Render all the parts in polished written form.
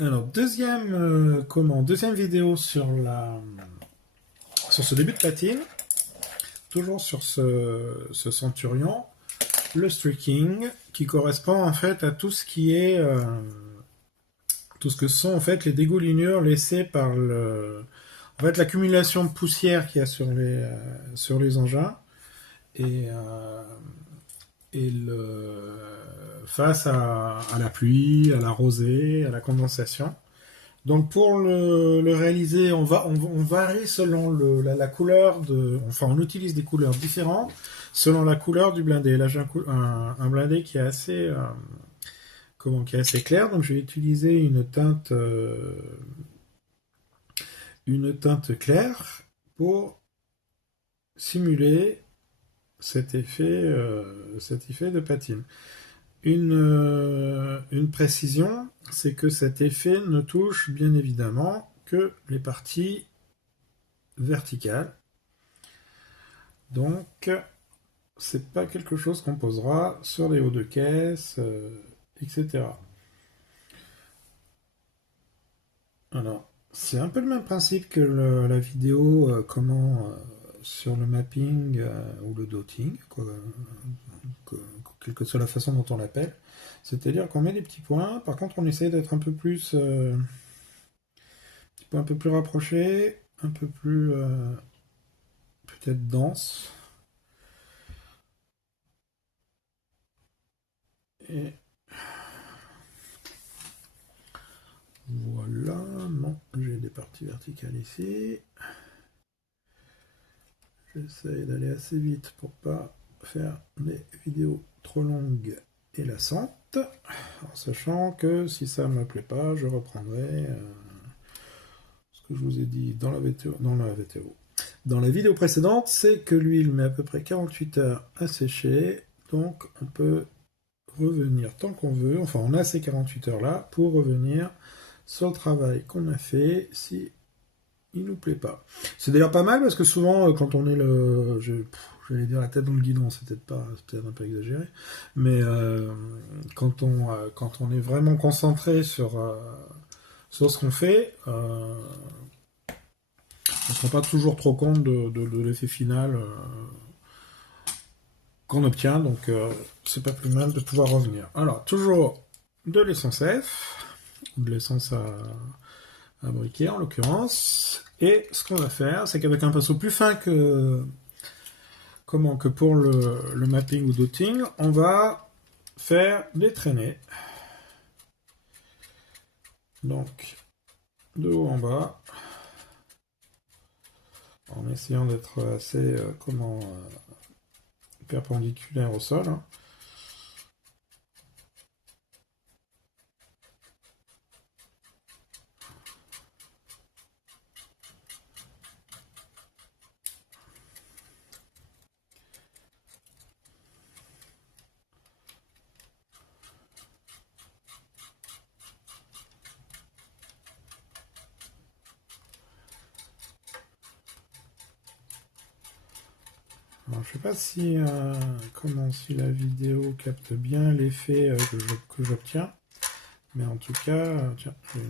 Alors, deuxième vidéo sur ce début de patine, toujours sur ce Centurion, le streaking, qui correspond en fait à tout ce qui est, tout ce que sont en fait les dégoulinures laissées par en fait, l'accumulation de poussière qu'il y a sur les engins et, face à la pluie, à la rosée, à la condensation. Donc pour le réaliser, on varie selon la couleur enfin on utilise des couleurs différentes selon la couleur du blindé. Là j'ai un blindé qui est qui est assez clair, donc je vais utiliser une teinte claire pour simuler cet effet de patine. Une précision, c'est que cet effet ne touche bien évidemment que les parties verticales. Donc, c'est pas quelque chose qu'on posera sur les hauts de caisse, etc. Alors, c'est un peu le même principe que la vidéo sur le mapping ou le dotting, quelle que soit la façon dont on l'appelle. C'est-à-dire qu'on met des petits points, par contre on essaie d'être un peu plus un peu plus rapproché, un peu plus peut-être dense. Et voilà, non, j'ai des parties verticales ici. J'essaie d'aller assez vite pour pas faire des vidéos trop longues et lassantes, en sachant que si ça ne me plaît pas, je reprendrai ce que je vous ai dit dans la VTO. Dans la vidéo précédente, c'est que l'huile met à peu près 48 heures à sécher, donc on peut revenir tant qu'on veut, enfin on a ces 48 heures là pour revenir sur le travail qu'on a fait si il nous plaît pas. C'est d'ailleurs pas mal parce que souvent quand on est j'allais dire la tête dans le guidon, c'est peut-être un peu exagéré, mais quand on est vraiment concentré sur ce qu'on fait, on ne se rend pas toujours trop compte de l'effet final qu'on obtient, donc c'est pas plus mal de pouvoir revenir. Alors, toujours de l'essence F, ou de l'essence à briquet en l'occurrence, et ce qu'on va faire, c'est qu'avec un pinceau plus fin que pour le mapping ou dotting, on va faire des traînées. Donc, de haut en bas, en essayant d'être assez perpendiculaire au sol. Hein. Alors, je sais pas si la vidéo capte bien l'effet que j'obtiens, mais en tout cas, tiens, j'ai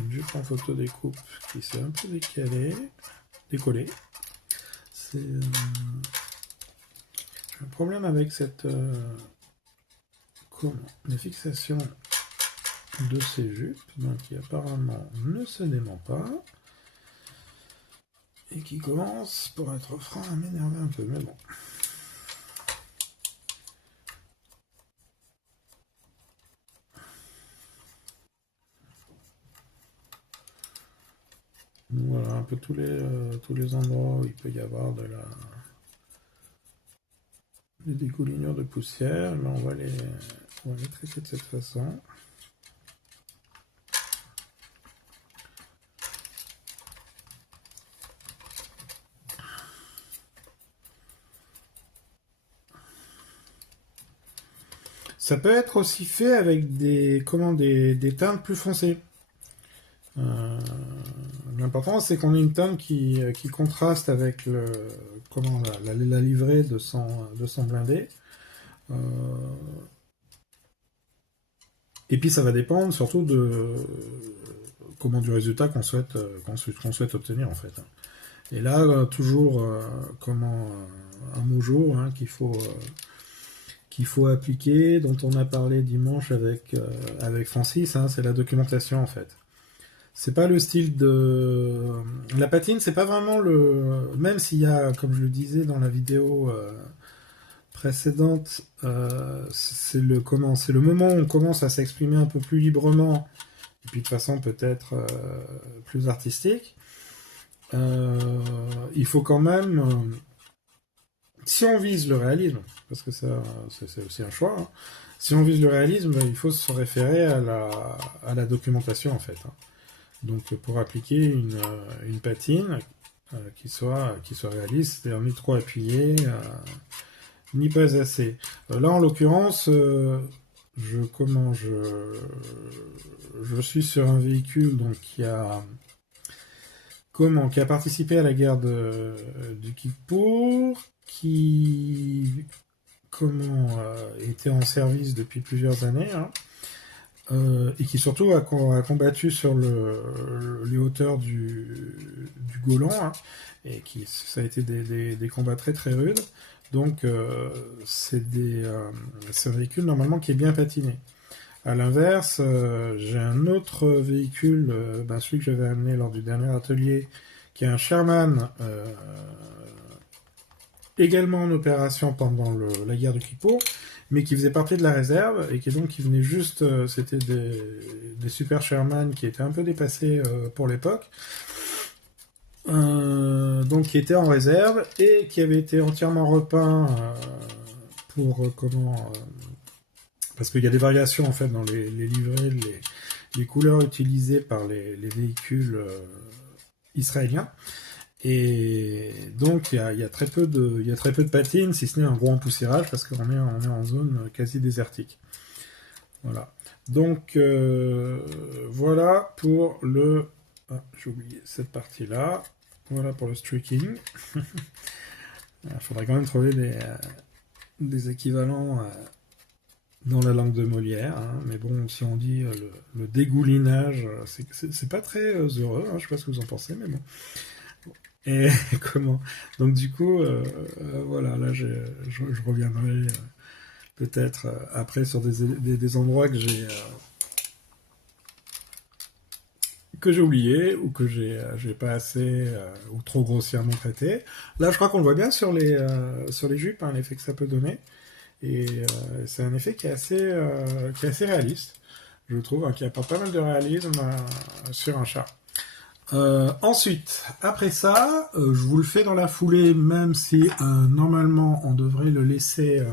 une jupe en photo découpe qui s'est un peu décollée. C'est un problème avec les fixations de ces jupes, donc qui apparemment ne se dément pas. Et qui commence, pour être franc, à m'énerver un peu, mais bon. Voilà, un peu tous les endroits où il peut y avoir des dégoulinures de poussière. Là, on va les traiter de cette façon. Ça peut être aussi fait avec des teintes plus foncées. L'important, c'est qu'on ait une teinte qui contraste avec la livrée de son blindé. Et puis ça va dépendre surtout de du résultat qu'on souhaite, qu'on souhaite obtenir en fait. Et là, toujours un mot jour hein, qu'il faut appliquer, dont on a parlé dimanche avec Francis, hein, c'est la documentation en fait. C'est pas le style de... La patine, c'est pas vraiment le... Même s'il y a, comme je le disais dans la vidéo précédente, c'est le moment où on commence à s'exprimer un peu plus librement, et puis de façon peut-être plus artistique. Il faut quand même... si on vise le réalisme, parce que ça, c'est aussi un choix, hein, si on vise le réalisme, il faut se référer à la documentation en fait. Hein. Donc pour appliquer une patine qui soit réaliste, c'est-à-dire ni trop appuyée, ni pas assez. Là en l'occurrence, je suis sur un véhicule donc qui a participé à la guerre du Kippour, qui était en service depuis plusieurs années. Hein. Et qui surtout a combattu sur les hauteurs du Golan, hein, et ça a été des combats très très rudes. Donc c'est un véhicule normalement qui est bien patiné. À l'inverse, j'ai un autre véhicule, celui que j'avais amené lors du dernier atelier, qui est un Sherman, également en opération pendant la guerre du Kippour, mais qui faisait partie de la réserve, et qui venait juste... c'était des super Sherman qui étaient un peu dépassés pour l'époque, donc qui étaient en réserve, et qui avaient été entièrement repeints parce qu'il y a des variations en fait dans les livrets, les couleurs utilisées par les véhicules israéliens. Et donc il y a très peu de patines, si ce n'est un gros empoussiérage, parce qu'on est en zone quasi désertique. Voilà. Donc voilà pour le... Ah, j'ai oublié cette partie-là. Voilà pour le streaking. Il faudrait quand même trouver des équivalents dans la langue de Molière, hein. Mais bon, si on dit le dégoulinage, c'est pas très heureux, hein. Je sais pas ce que vous en pensez, mais bon. Et donc du coup, voilà, là je reviendrai peut-être après sur des endroits que j'ai oubliés, ou que j'ai pas assez ou trop grossièrement traité. Là, je crois qu'on le voit bien sur les jupes, hein, l'effet que ça peut donner. Et c'est un effet qui est assez réaliste, je trouve, hein, qui apporte pas mal de réalisme sur un chat. Ensuite, après ça, je vous le fais dans la foulée, même si normalement on devrait le laisser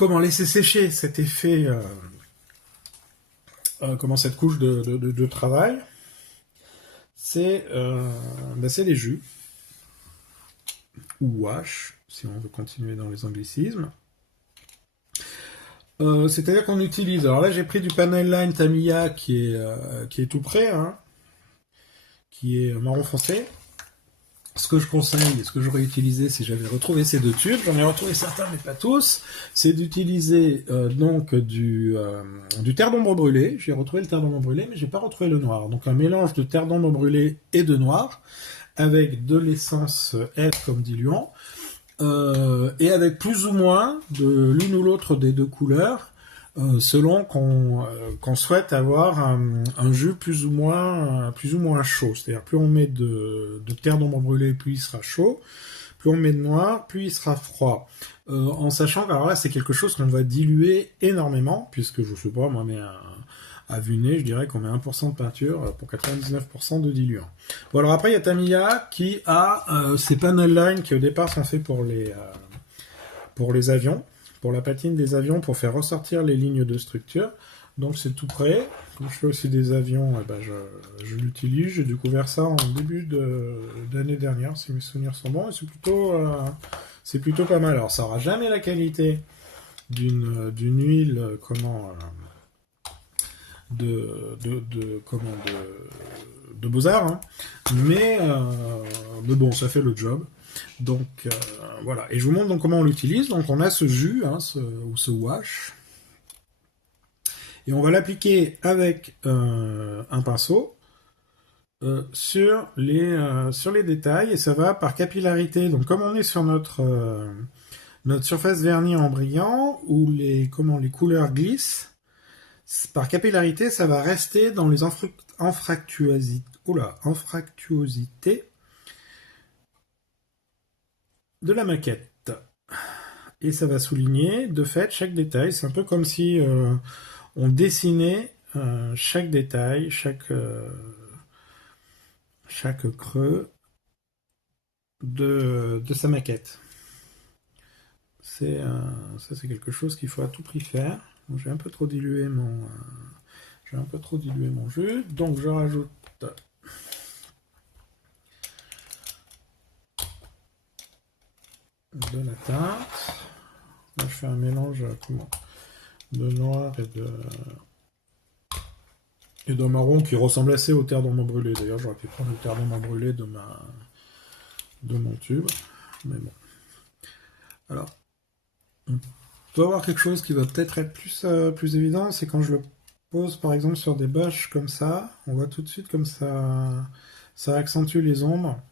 laisser sécher cet effet, cette couche de travail. C'est les jus, ou wash, si on veut continuer dans les anglicismes. C'est-à-dire qu'on utilise... Alors là, j'ai pris du Panel Line Tamiya qui est tout prêt, hein, qui est marron foncé. Ce que je conseille, ce que j'aurais utilisé si j'avais retrouvé ces deux tubes, j'en ai retrouvé certains mais pas tous, c'est d'utiliser donc du terre d'ombre brûlée. J'ai retrouvé le terre d'ombre brûlée, mais j'ai pas retrouvé le noir. Donc un mélange de terre d'ombre brûlée et de noir, avec de l'essence F comme diluant, et avec plus ou moins de l'une ou l'autre des deux couleurs, selon qu'on souhaite avoir un jus plus ou moins chaud. C'est-à-dire plus on met de terre d'ombre brûlée, plus il sera chaud, plus on met de noir, plus il sera froid. En sachant que alors là c'est quelque chose qu'on va diluer énormément, puisque je sais pas, moi mais à vue nez, je dirais qu'on met 1% de peinture pour 99% de diluant. Bon, alors après, il y a Tamiya qui a ces panel lines qui au départ sont faits pour les avions, pour la patine des avions, pour faire ressortir les lignes de structure. Donc c'est tout prêt. Comme je fais aussi des avions, je l'utilise. J'ai découvert ça en début d'année dernière, si mes souvenirs sont bons, et c'est plutôt pas mal. Alors ça aura jamais la qualité d'une huile, de Beaux-Arts, hein. Mais bon, ça fait le job. Donc voilà. Et je vous montre donc comment on l'utilise. Donc on a ce jus, hein, ou ce wash, Et on va l'appliquer avec un pinceau sur les détails, et ça va par capillarité. Donc comme on est sur notre surface vernie en brillant, où les couleurs glissent, par capillarité, ça va rester dans les anfractuosités de la maquette. Et ça va souligner, de fait, chaque détail. C'est un peu comme si on dessinait chaque détail, chaque creux de sa maquette. Ça, c'est quelque chose qu'il faut à tout prix faire. Donc, j'ai un peu trop dilué mon jus, donc je rajoute de la teinte. Là, je fais un mélange de noir et de marron qui ressemble assez au terre d'ombre brûlée. D'ailleurs, j'aurais pu prendre le terre d'ombre brûlée de mon tube, mais bon. Alors, on peut avoir quelque chose qui va peut-être être plus évident, c'est quand je le pose par exemple sur des bâches comme ça, on voit tout de suite comme ça accentue les ombres.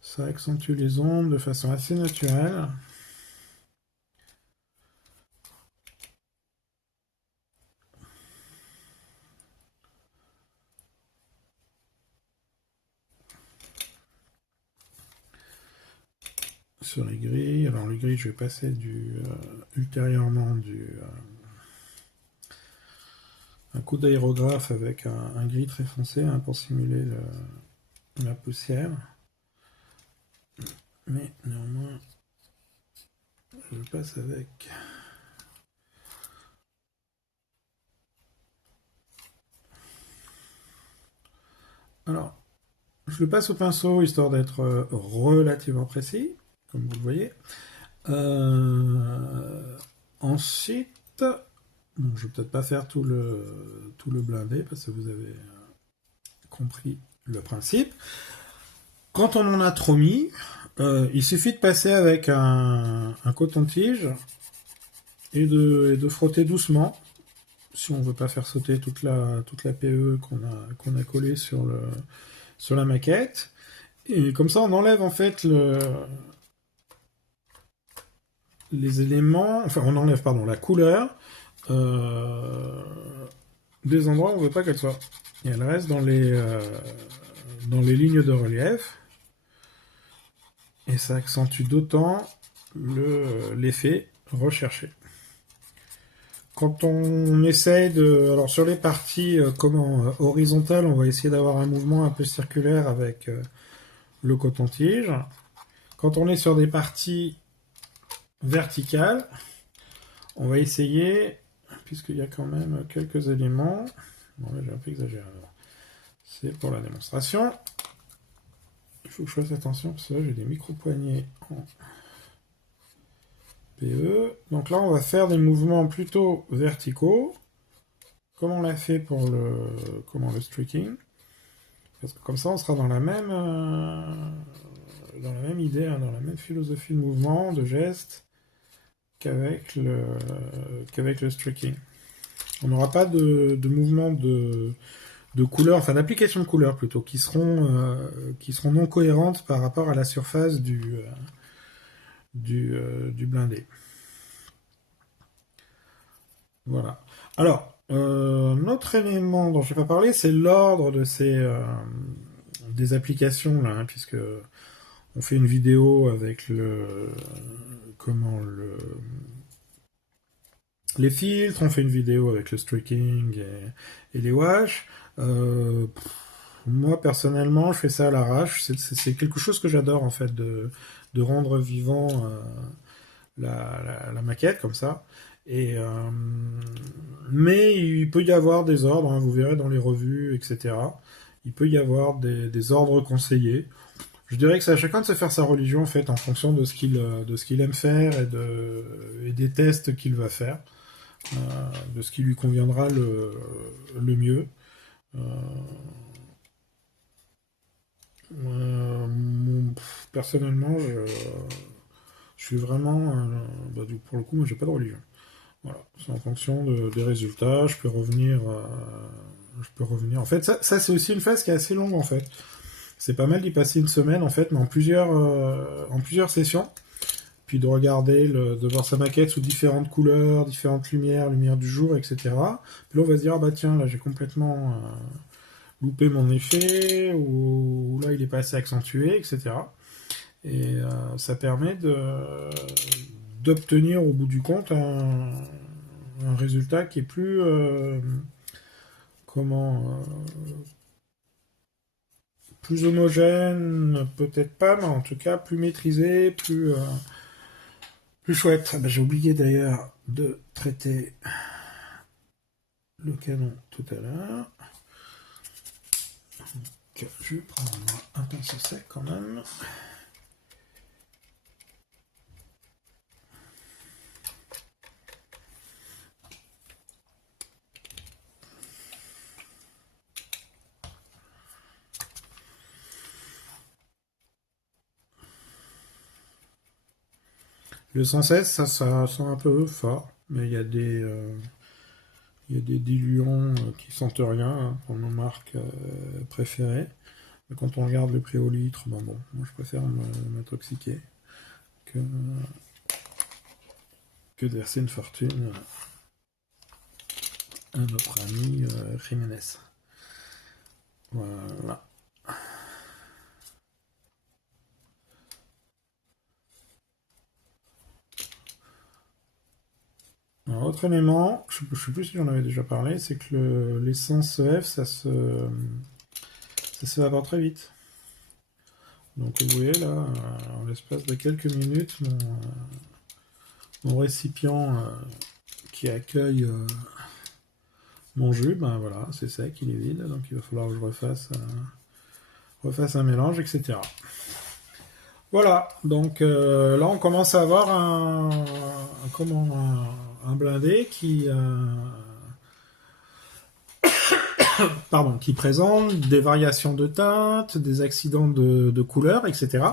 Ça accentue les ombres de façon assez naturelle. Sur les grilles, alors les grilles je vais passer ultérieurement un coup d'aérographe avec un gris très foncé pour simuler la poussière. Mais néanmoins, je passe avec alors je le passe au pinceau histoire d'être relativement précis, comme vous le voyez. Ensuite, bon, je vais peut-être pas faire tout le blindé parce que vous avez compris le principe. Quand on en a trop mis, il suffit de passer avec un coton-tige et de frotter doucement, si on veut pas faire sauter toute la PE qu'on a collée sur la maquette. Et comme ça, on enlève en fait les éléments, enfin on enlève la couleur des endroits où on veut pas qu'elle soit. Et elle reste dans les lignes de relief. Et ça accentue d'autant l'effet recherché. Quand on essaye alors sur les parties horizontales, on va essayer d'avoir un mouvement un peu circulaire avec le coton-tige. Quand on est sur des parties verticales, on va essayer, puisqu'il y a quand même quelques éléments, bon là j'ai un peu exagéré, c'est pour la démonstration. Il faut que je fasse attention parce que là j'ai des micro-poignées en PE. Donc là on va faire des mouvements plutôt verticaux, comme on l'a fait pour le streaking. Parce que comme ça on sera dans la même idée, dans la même philosophie de mouvement, de geste qu'avec le streaking. On n'aura pas de mouvement de couleurs, enfin d'application de couleurs plutôt, qui seront non cohérentes par rapport à la surface du blindé. Voilà. Alors, notre élément dont je vais pas parler, c'est l'ordre de des applications là, puisque on fait une vidéo avec les filtres, on fait une vidéo avec le streaking et les wash. Moi personnellement, je fais ça à l'arrache. C'est quelque chose que j'adore en fait de rendre vivant la maquette comme ça. Mais il peut y avoir des ordres, hein, vous verrez dans les revues, etc. Il peut y avoir des ordres conseillés. Je dirais que c'est à chacun de se faire sa religion en fait en fonction de ce qu'il aime faire et des tests qu'il va faire, de ce qui lui conviendra le mieux. Personnellement, je suis vraiment, pour le coup, moi j'ai pas de religion. Voilà, c'est en fonction des résultats, je peux revenir. En fait, ça c'est aussi une phase qui est assez longue en fait. C'est pas mal d'y passer une semaine en fait, mais en plusieurs sessions. Puis de regarder, de voir sa maquette sous différentes couleurs, différentes lumières, lumière du jour, etc. Puis là on va se dire, ah bah tiens, là j'ai complètement loupé mon effet, ou là il est pas assez accentué, etc. Et ça permet d'obtenir au bout du compte un résultat qui est plus plus homogène, peut-être pas, mais en tout cas plus maîtrisé, plus chouette. Ah bah, j'ai oublié d'ailleurs de traiter le canon tout à l'heure. Donc, je vais prendre un pinceau sec quand même. Le 116, ça sent un peu fort, mais il y a des diluants qui sentent rien, hein, pour nos marques préférées. Mais quand on regarde le prix au litre, bon, moi je préfère m'intoxiquer que, que de verser une fortune à notre ami Jiménez. Voilà. Un autre élément, je ne sais plus si j'en avais déjà parlé, c'est que l'essence EF, ça s'évapore très vite. Donc vous voyez là, en l'espace de quelques minutes, mon récipient qui accueille mon jus, ben voilà, c'est sec, il est vide, donc il va falloir que je refasse un mélange, etc. Voilà, donc là on commence à avoir un blindé qui présente des variations de teintes, des accidents de couleurs, etc.,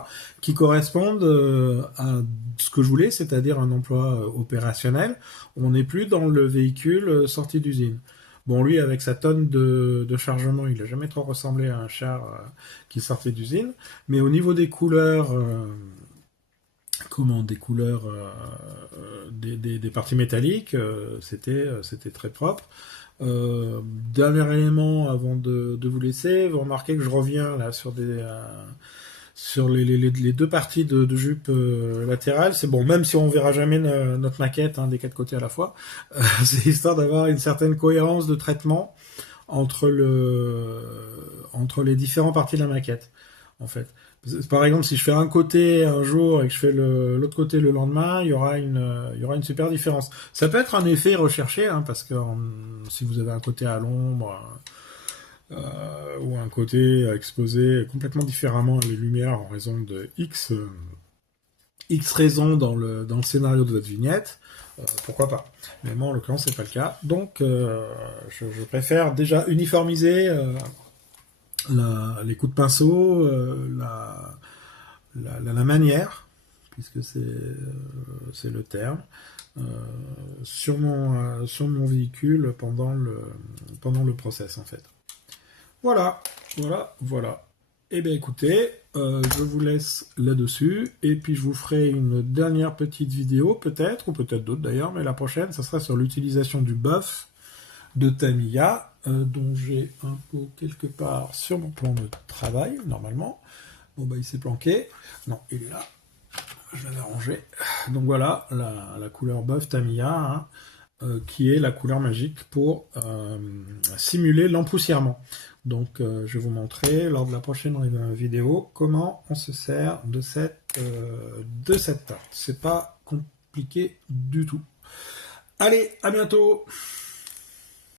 qui correspondent à ce que je voulais, c'est-à-dire un emploi opérationnel. On n'est plus dans le véhicule sorti d'usine. Bon, lui, avec sa tonne de chargement, il n'a jamais trop ressemblé à un char qui sortait d'usine. Mais au niveau des couleurs, des parties métalliques, c'était très propre. Dernier élément avant de vous laisser, vous remarquez que je reviens là sur les deux parties de jupe latérale. C'est bon, même si on verra jamais notre maquette des quatre côtés à la fois, c'est histoire d'avoir une certaine cohérence de traitement entre les différentes parties de la maquette, en fait. Par exemple, si je fais un côté un jour et que je fais l'autre côté le lendemain, il y aura une super différence. Ça peut être un effet recherché, parce que si vous avez un côté à l'ombre ou un côté exposé complètement différemment à les lumières en raison de X raisons dans le scénario de votre vignette, pourquoi pas. Mais moi, en l'occurrence, c'est pas le cas. Donc, je préfère déjà uniformiser les coups de pinceau, la manière, puisque c'est le terme, sur mon véhicule pendant le process en fait. Voilà. Eh bien écoutez, je vous laisse là-dessus, et puis je vous ferai une dernière petite vidéo, peut-être, ou peut-être d'autres d'ailleurs, mais la prochaine, ça sera sur l'utilisation du buff de Tamiya, dont j'ai un pot quelque part sur mon plan de travail, normalement. Bon, bah il s'est planqué. Non, il est là. Je l'avais rangé. Donc voilà, la couleur buff Tamiya, qui est la couleur magique pour simuler l'empoussièrement. Donc je vais vous montrer lors de la prochaine vidéo comment on se sert de cette teinte. C'est pas compliqué du tout. Allez, à bientôt!